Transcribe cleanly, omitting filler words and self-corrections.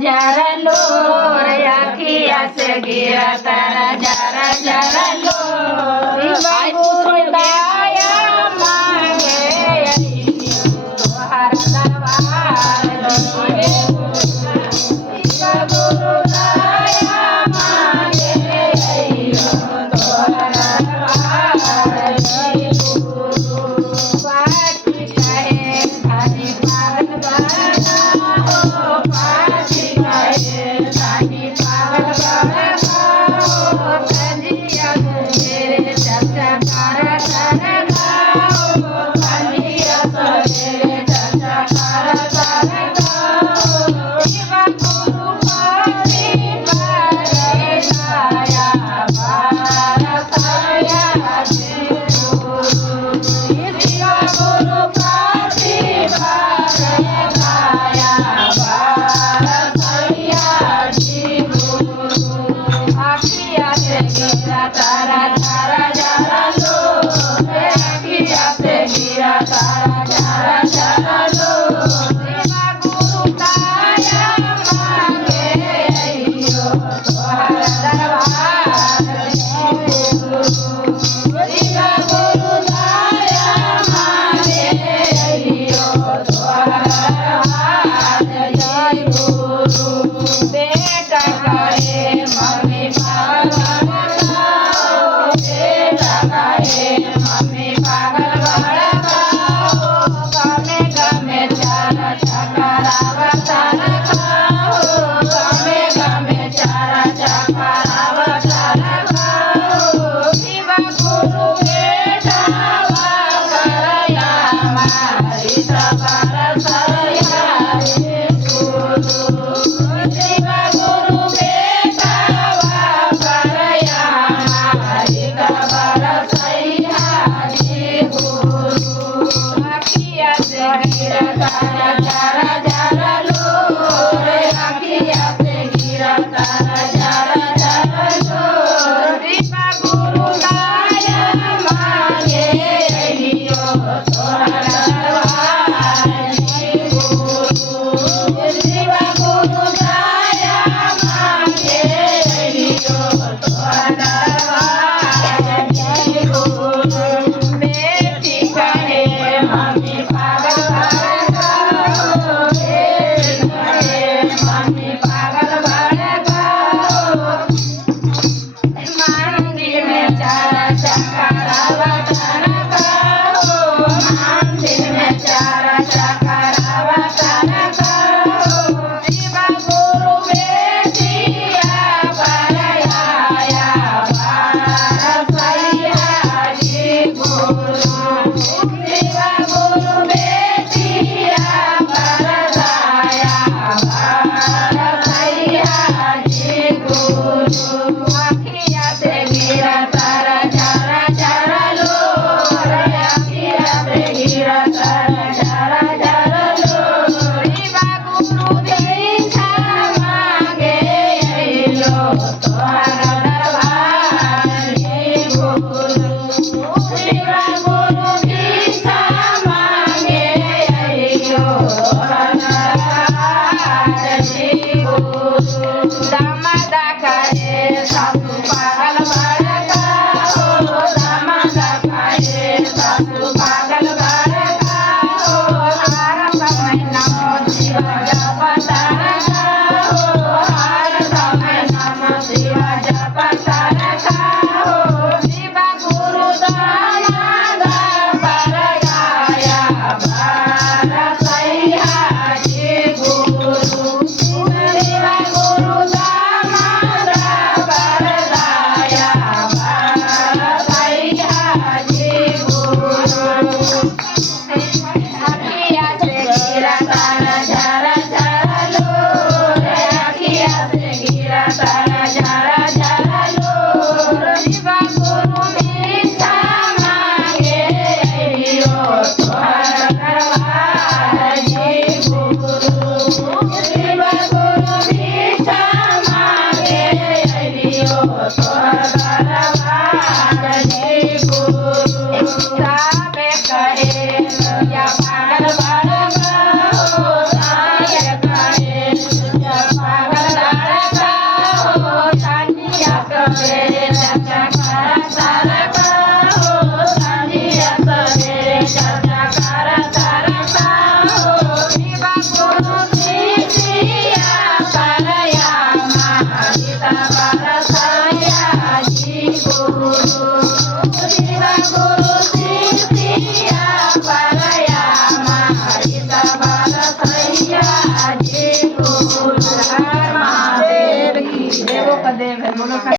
जरा लो रे अखिया से गिरा तारा जरा जरा लो शिवा गुरु दया मांगे तोहर दरबार शिवा गुरु दया मांगे तोहर दरबार पाठी कहे खाली पागल बना हो पाठी कहे खाली पागल बना हो संजिया मेरे चाचा कर गाओ संजिया मेरे चाचा कर गाओ शिवा गुरु पारी पारे गाया पारसाया शिवा गुरु पारी पारे गाया पारसाया अखिया से गिरा तारा तारा जरा लो रे अखिया से गिरा तारा तारा जरा लो शिवा गुरु दया मांगे तोहर दरबार शिवा गुरु दया मांगे तोहर दरबार बेटा कहे मम्मी पागल बनाओ बेटा कहे मम्मी पागल बनाओ गमे गमे चारा चकरावा तारा खाओ गमे गमे चारा चकरावा तारा खाओ शिवा गुरु बेटा करया मारी सबर सया शिवा गुरु बेटा करया मारी सबर सया अखिया से गिरा तारा जरा जरा लो रे अखिया से गिरा तारा जरा जरा लो शिवा गुरु दया मांगे तोहर दरबार शिवा गुरु दया मांगे तोहर दरबार बेटी कहे मम्मी पागल बनाओ बेटी कहे मम्मी पागल बनाओ मंदिर में चारा चकरावा तारा खाओ मंदिर में चारा चकरावा तारा खाओ शिवा गुरु बेटिया परया पारसैया गुरु शिवा गुरु बेटिया परया पारसैया गुरु अखिया से गिरा तारा जरा जरा लो रे अखिया से गिरा तारा जरा जरा लो शिवा गुरु दीक्षा मांगे तोहर दरबार शिवा गुरु दीक्षा मांगे तोहर दरबार दामा